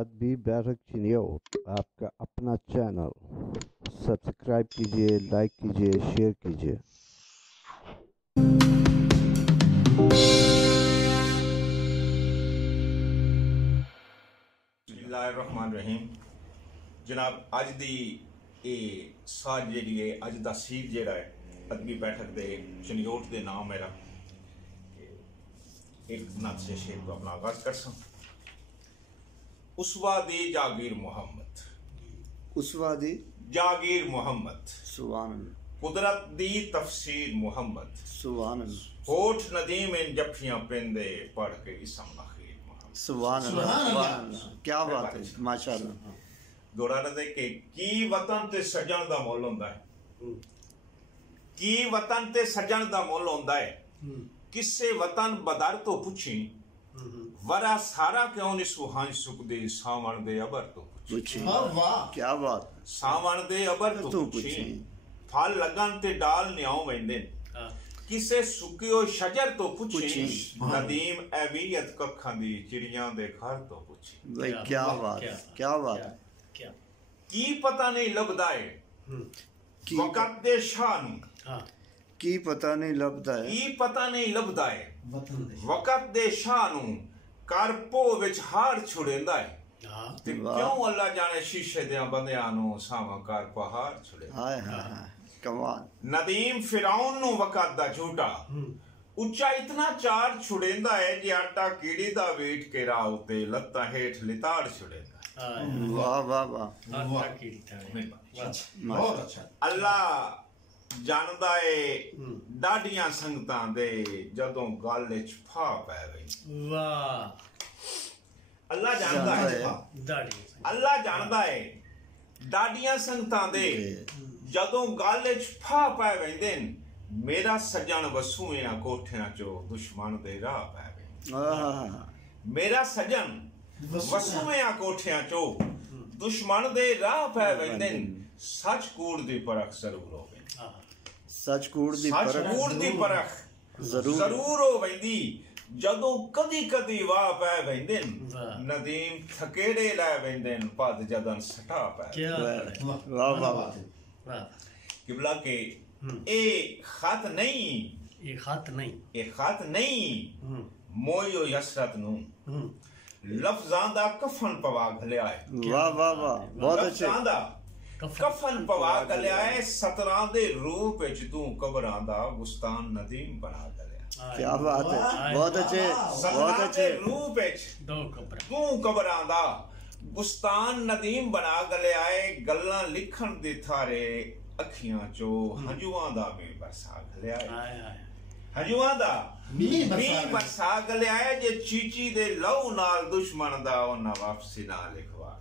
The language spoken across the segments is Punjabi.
ادبی بیٹھک چنیوٹ آپ کا اپنا چینل سبسکرائب کیجیے، لائک کیجیے، شیئر کیجیے۔ بسم اللہ الرحمن الرحیم۔ جناب اج دی ساج جیڑی ہے، اج دا سیر جیڑا ہے ادبی بیٹھک دے چنیوٹ دے نام میرا ایک نعت سے شعر کو اپنا آغاز کر سوں۔ اسوا دی جاگیر محمد، اسوا دی جاگیر محمد، سبحان اللہ، قدرت دی تفسیر محمد، سبحان اللہ، ہوٹھ ندیم ان جفیاں پندے پڑھ کے اسم اخیر محمد۔ سبحان اللہ، سبحان اللہ، کیا بات ہے، ماشاء اللہ۔ دوڑا رہے کہ کی وطن تے سجن دا مول ہوندا ہے، کی وطن تے سجن دا مول ہوندا ہے، کسے وطن بدر تو پوچھی ورا سارا کیوں نہیں سوہان سک دے ساون دے ابر تو پوچھی، کیا بات، ساون دے ابر تو پوچھی، پھل لگن تے ڈال نیاؤ ویندے، کسے سکیو شجر تو پوچھی، ندیم ایویت ککھاں دی چڑیاں دے گھر تو پوچھی۔ بھائی کیا بات، کیا بات، کی پتہ نہیں لبدا ہے وقت دے شاہ نوں، کی پتہ نہیں لبدا ہے، کی پتہ نہیں لبدا ہے وقت دے شاہ نوں، کر پو وچ ہار چھڑیندا ہے، تے کیوں اللہ جانے شیشے دیاں بندیاں نوں ساواں کر پہاڑ چھڑیندا ہے۔ ہائے ہائے ہائے، کمال، ندیم فرعون نوں وقت دا جھوٹا اچا اتنا چار چھڑیندا ہے جے آٹا کیڑی دا ویٹ کے راہ تے لتاں ہیٹھ لتاڑ چھڑیندا ہے۔ واہ واہ واہ، اللہ جاندا ہے ڈاڈیاں سنگتاں دے جدوں گل وچ پھا پے وی، اللہ جاندا ہے، اللہ جاندا ہے ڈاڈیاں سنگتاں دے جدوں گل وچ پھا پے ویندے، میرا سجن وسوئیاں کوٹھیاں چو دشمن دے راہ پے ویندے، میرا سجن وسوئیاں کوٹھیاں چو دشمن دے راہ پے ویندے، سچ کوڑ دی پرکھ ضرور ہو ویندی، سچ کوڑ دی پرکھ ضرور ہو ویندی، جدوں کدی کدی واہ پے ویندے، ندیم تھکیڑے لے ویندے، پد جدن سٹا پے، واہ واہ، قبلہ کے اے خط نہیں، اے خط نہیں موئیو یسرت نوں، لفظاں دا کفن پوا گھلیا ہے، واہ واہ واہ، بہت اچھے، لفظاں دا کفن پوا گھلیا ہے، ستراں دے روپ وچ توں قبراں دا گستان ندیم بنا گھلیا، کیا بات ہے، بہت اچھے، بہت ستراں اچھے، دے روپ وچ توں قبراں دا گستان ندیم بنا گھلیا ہے، گلاں لکھن دے تھارے اکھیاں چو ہنجواں دا میں برسا گھلیا ہے، ہنجواں دا میں برسا گھلیا ہے، جے چیچی دے لو نال دشمن دا انہاں واپسی نہ لکھوا،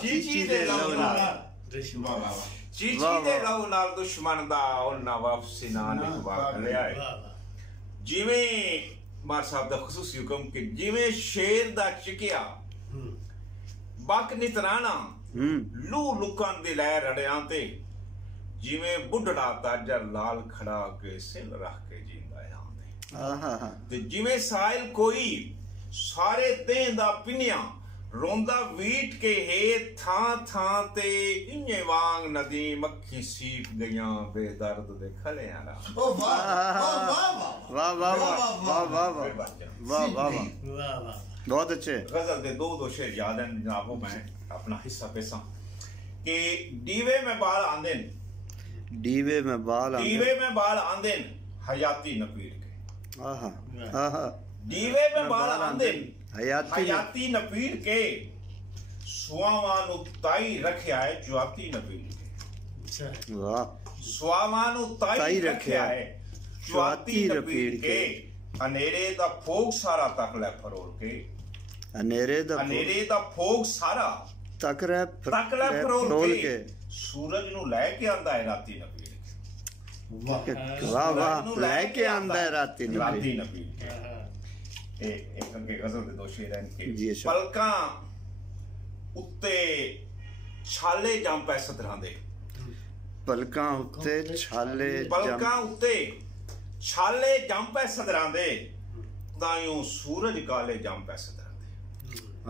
چیچی دے لو نال دشمن دا انہاں واپسی نہ لکھوا گھلیا ہے۔ جیویں مار صاحب دا خصوصی حکم کہ جیویں شیر دا چکیا بک نترانا لو لکن دے لے رڑیاں تے، جیویں بڈڑا تاجر لال کھڑا کے سل رکھ کے جیندا ہے، تے جیویں سائل کوئی سارے دین دا پنیاں روندا ویٹ کے ہے تھاں تھاں تے، انجے وانگ ندیم اکھی سیپ گیاں بے درد دے کھلیاں را۔ واہ واہ واہ واہ واہ واہ، بہت اچھے۔ غزل دے دو شعر یاد ہیں جنابوں، میں اپنا حصہ پیساں کہ ڈیوے میں بال آندن، ڈیوے میں بال آندن حیاتی نپیر کے، ڈیوے میں بال آندن حیاتی نپیر کے، سواوانو تائی رکھیا ہے جواتی نپیر کے، سواوانو تائی رکھیا ہے جواتی نپیر کے، انیرے دا پھوگ سارا تک لے پھرول کے، انیرے دا پھوگ سارا تک لے پھرول کے، سورج نو لے کے آندا ہے راتی نپیر کے، واہ واہ، لے کے آندا ہے راتی نپیر کے۔ ایک ان کے غزل دے دو شعر ہیں کہ پلکاں اتے چھالے جام پہ ستراں دے، پلکاں اتے چھالے چھالے جام پہ ستراں دے، دائیوں سورج کالے جام پہ ستراں دے،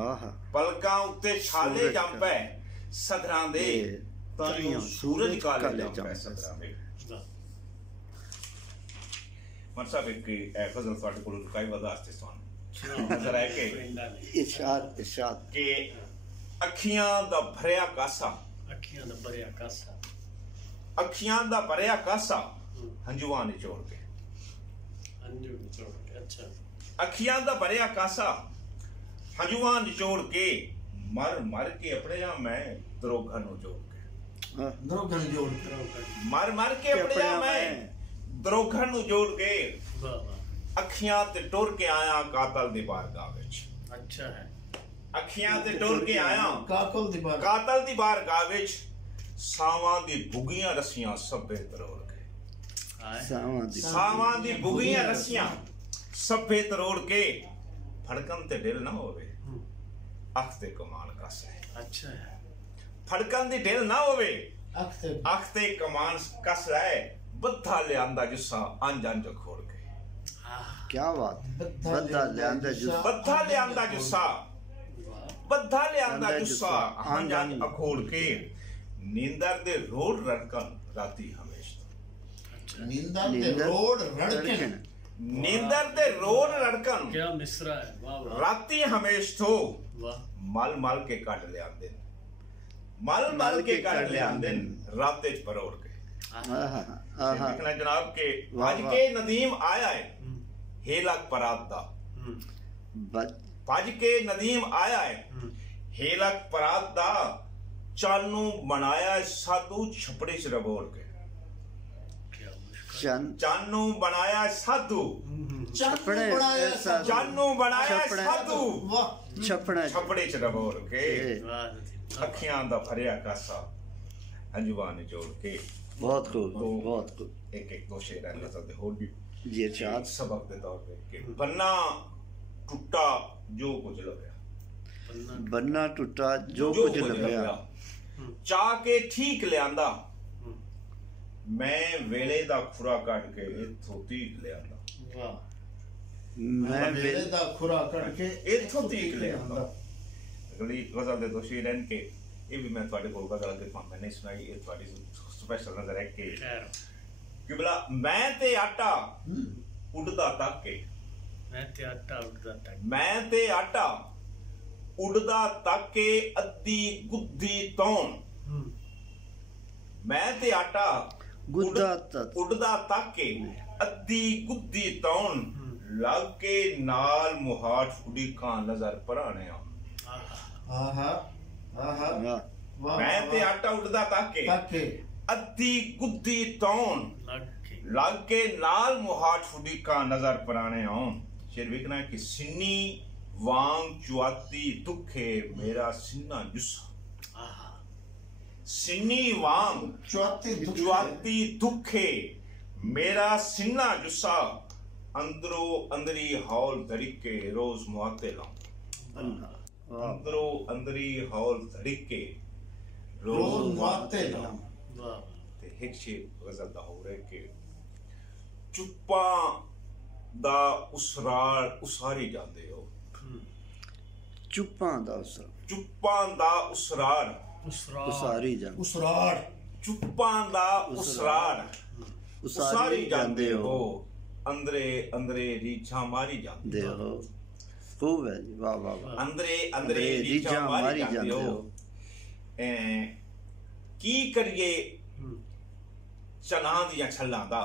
ਆਹਾ ਪਲਕਾਂ ਉੱਤੇ ਛਾਲੇ ਸੂਰਜ ਜੰਪੈ ਸਦਰਾਂ ਦੇ ਤਾਈਓ ਸੂਰਜ ਕਾਲੇ ਜੰਪੈ ਸਦਰਾਂ ਦੇ। ਮਨ ਸਾਹਿਬ ਇੱਕ ਗਜ਼ਲ ਤੁਹਾਡੇ ਕੋਲ ਰੁਕਾਈ ਵਾਸਤੇ ਸੁਣ ਨਜ਼ਰ ਆਏ ਕਿ ਇਰਸ਼ਾਦ ਇਰਸ਼ਾਦ ਕਿ ਅੱਖੀਆਂ ਦਾ ਭਰਿਆ ਕਾਸਾ, ਅੱਖੀਆਂ ਦਾ ਭਰਿਆ ਕਾਸਾ, ਅੱਖੀਆਂ ਦਾ ਭਰਿਆ ਕਾਸਾ ਹੰਝੂਆਂ ਨਿਚੋੜ ਕੇ, ਹੰਝੂ ਨਿਚੋੜ ਕੇ। ਅੱਛਾ, ਅੱਖੀਆਂ ਦਾ ਭਰਿਆ ਕਾਸਾ ਹੰਝੂਆਂ ਨਿਚੋੜ ਕੇ, ਮਰ ਮਰ ਕੇ ਆਪਣੇ ਆ ਮੈਂ ਦਰੋਗਾਂ ਨੂੰ ਜੋੜ ਕੇ, ਦਰੋਗਾਂ ਨੂੰ ਜੋੜ ਮਰ ਮਰ ਕੇ ਆਪਣੇ ਆ ਮੈਂ ਦਰੋਗਾਂ ਨੂੰ ਜੋੜ ਕੇ, ਵਾਹ ਵਾਹ, ਅੱਖੀਆਂ ਤੇ ਟੁਰ ਕੇ ਆਇਆ ਕਾਤਲ ਦੀ ਬਾਰਗਾਹ ਵਿੱਚ। ਅੱਛਾ ਹੈ, ਅੱਖੀਆਂ ਤੇ ਟੁਰ ਕੇ ਆਇਆ ਕਾਤਲ ਦੀ ਕਾਤਲ ਦੀ ਬਾਰਗਾਹ ਵਿੱਚ, ਸਾਵਾਂ ਦੀ ਬੁਗੀਆਂ ਰੱਸੀਆਂ ਸਭੇ ਤਰੋੜ ਕੇ, ਸਾਵਾਂ ਦੀ ਬੁਗੀਆਂ ਰੱਸੀਆਂ ਸਭੇ ਤਰੋੜ ਕੇ, ਫੜਕਣ ਤੇ ਢਿੱਲ ਨਾ ਹੋਵੇ ਅੱਖ ਤੇ ਕਮਾਨ ਕੱਸ ਲੈ। ਅੱਛਾ ਹੈ, ਫੜਕਣ ਦੀ ਢਿੱਲ ਨਾ ਹੋਵੇ ਅੱਖ ਤੇ ਕਮਾਨ ਕੱਸ ਲੈ, ਬੱਧਾ ਲਿਆਂਦਾ ਜੁੱਸਾ ਅੰਜ ਅੰਜ ਖੋੜ ਕੇ, ਕਿਆ ਬਾਤ, ਬੱਧਾ ਲਿਆਂਦਾ ਜੁੱਸਾ, ਬੱਧਾ ਲਿਆਂਦਾ ਜੁੱਸਾ, ਬੱਧਾ ਲਿਆਂਦਾ ਜੁੱਸਾ ਅੰਜ ਅੰਜ ਅਖੋੜ ਕੇ, ਨੀਂਦਰ ਦੇ ਰੋੜ ਰੜਕਣ ਰਾਤੀ ਹਮੇਸ਼ਾ, ਨੀਂਦਰ ਦੇ ਰੋੜ ਰੜਕਣ, ਨੀਂਦਰ ਦੇ ਰੋੜ ਰੜਕਣ ਕਿਆ ਮਿਸਰਾ ਹੈ, ਵਾਹ ਵਾਹ, ਰਾਤੀ ਹਮੇਸ਼ ਤੋਂ ਵਾਹ, ਮਲ ਮਲ ਕੇ ਕੱਢ ਲਿਆਂਦੇ, ਮਲ ਮਲ ਕੇ ਕੱਢ ਲਿਆਂਦੇ ਰਾਤੇ ਚ ਪਰੋੜ ਕੇ। ਲਿਖਣਾ ਜਨਾਬ ਕਿ ਭਜ ਕੇ ਨਦੀਮ ਆਇਆ ਹੈ ਹੇਲਕ ਪਰਾਤ ਦਾ, ਭਜ ਕੇ ਨਦੀਮ ਆਇਆ ਹੈ ਹੇਲਕ ਪਰਾਤ ਦਾ, ਚੰਨ ਨੂੰ ਬਣਾਇਆ ਸਾਧੂ ਛਪੜੇ ਚ ਰਗੋੜ ਕੇ, ਕਿਆ ਮੁਸ਼ਕਿਲ, ਚੰਨ ਨੂੰ ਬਣਾਇਆ ਸਾਧੂ, ਛਪੜੇ ਚੰਨ ਨੂੰ ਬਣਾਇਆ ਸਾਧੂ ਛਪੜੇ ਛਪੜੇ ਚ ਰਗੋੜ ਕੇ, ਵਾਹ ਜੀ, ਅੱਖੀਆਂ ਦਾ ਭਰਿਆ ਕਾਸਾ ਹੰਝੂਆਂ ਨਿਚੋੜ ਕੇ। ਬਹੁਤ ਖੂਬ ਬਹੁਤ ਖੂਬ। ਇੱਕ ਇੱਕ ਦੋ ਸ਼ੇਰ ਨਜ਼ਰ ਦੇ ਹੋਰ ਵੀ ਜੀ ਇਰਸ਼ਾਦ ਸਬਕ ਦੇ ਤੌਰ ਤੇ ਕਿ ਬੰਨਾ ਟੁੱਟਾ ਜੋ ਕੁਝ ਲੱਭਿਆ, ਬੰਨਾ ਟੁੱਟਾ ਜੋ ਕੁਝ ਲੱਭਿਆ, ਚਾਹ ਕੇ ਠੀਕ ਲਿਆਂਦਾ ਮੈਂ ਵੇਲੇ ਦਾ ਖੁਰਾ ਕੱਢ ਕੇ ਇੱਥੋਂ ਤੀਕ ਲਿਆਂਦਾ, ਵਾਹ, ਮੈਂ ਵੇਲੇ ਦਾ ਖੁਰਾ ਕੱਢ ਕੇ ਇੱਥੋਂ ਤੀਕ ਲਿਆਂਦਾ। ਅਗਲੀ ਗਜ਼ਲ ਦੇ ਦੋ ਸ਼ੇਰ ਹਨ ਕਿ ਇਹ ਵੀ ਮੈਂ ਤੁਹਾਡੇ ਕੋਲ ਗਜ਼ਲ ਦੇ ਮੈਂ ਨਹੀਂ ਸੁਣਾਈ, ਇਹ ਤੁਹਾਡੀ ਸਪੈਸ਼ਲ ਨਜ਼ਰ ਹੈ ਕਿ ਖੈਰ, ਕਿ ਬਲਾ ਮੈਂ ਤੇ ਆਟਾ ਉੱਡਦਾ ਤੱਕ ਕੇ, ਮੈਂ ਤੇ ਆਟਾ ਉੱਡਦਾ ਤੱਕ, ਮੈਂ ਤੇ ਆਟਾ ਉੱਡਦਾ ਤੱਕ ਕੇ ਅੱਧੀ ਗੁੱਧੀ ਤੌਣ, ਮੈਂ ਤੇ ਆਟਾ ਉੱਡਦਾ ਤੱਕ ਕੇ ਅੱਧੀ ਗੁੱਧੀ ਤੌਣ, ਲੱਗ ਕੇ ਨਾਲ ਮੁਹਾਟ ਉਡੀਕਾਂ ਨਜ਼ਰ ਪਰਾਣੇ ਆ। ਆਹਾ ਆਹਾ ਮੈਂ ਤੇ ਆਟਾ ਉੱਡਦਾ ਤੱਕ ਕੇ ਅੱਧੀ ਗੁੱਧੀ ਤੌਣ, ਲੱਗ ਕੇ ਨਾਲ ਮੁਹਾਟ ਉਡੀਕਾਂ ਨਜ਼ਰ ਪਰਾਣੇ ਆਉਣ। ਸ਼ੇਰ ਵਿਖਣਾ ਕਿ ਸਿੰਨੀ ਵਾਂਗ ਚੁਆਤੀ ਦੁੱਖੇ ਮੇਰਾ ਸਿੰਨਾ ਜੁੱਸਾ, ਸਿੰਨੀ ਵਾਂਗ ਚੁਆਤੀ ਦੁੱਖੇ ਮੇਰਾ ਸਿੰਨਾ ਜੁੱਸਾ, ਅੰਦਰੋਂ ਅੰਦਰੀ ਹੌਲ ਧੜਕੇ ਰੋਜ਼ ਮੁਆਤੇ ਲਾਉਂ, ਅੰਦਰੋਂ ਅੰਦਰੀ ਹੌਲ ਧੜਕੇ ਰੋਜ਼ ਮੁਆਤੇ ਲਾਉਂ। ਵਾਹ, ਤੇ ਇੱਕ ਸ਼ੇਰ ਗਜ਼ਲ ਦਾ ਹੋ ਰਿਹਾ ਕਿ ਚੁੱਪਾਂ ਦਾ ਉਸਾਰੀ ਜਾਂਦੇ ਹੋ, ਚੁੱਪਾਂ ਦਾ ਉਸਰ, ਚੁੱਪਾਂ ਦਾ ਉਸਾਰੀ ਜਾਂ ਉਸਰਾੜ, ਚੁੱਪਾਂ ਦਾ ਉਸਾਰੀ ਜਾਂਦੇ ਹੋ, ਅੰਦਰੇ ਅੰਦਰੇ ਰੀਛਾਂ ਮਾਰੀ ਜਾਂਦੇ ਹੋ। ਖੂਬ ਹੈ ਜੀ, ਵਾਹ ਵਾਹ ਵਾਹ। ਅੰਦਰੇ ਅੰਦਰੇ ਰੀਛਾਂ ਮਾਰੀ ਜਾਂਦੇ ਹੋ। ਕੀ ਕਰੀਏ ਚਨਾਹ ਦੀਆਂ ਛੱਲਾਂ ਦਾ,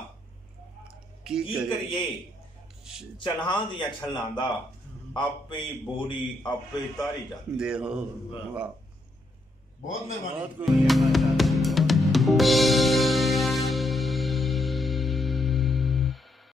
ਕੀ ਕਰੀਏ ਚਨਾਹ ਦੀਆਂ ਛੱਲਾਂ ਦਾ, ਆਪੇ ਬੋੜੀ ਆਪੇ ਤਾਰੀ ਜਾਂਦੇ ਹੋ। ਵਾਹ, ਬਹੁਤ ਮਿਹਰਬਾਨੀ। ਬਹੁਤ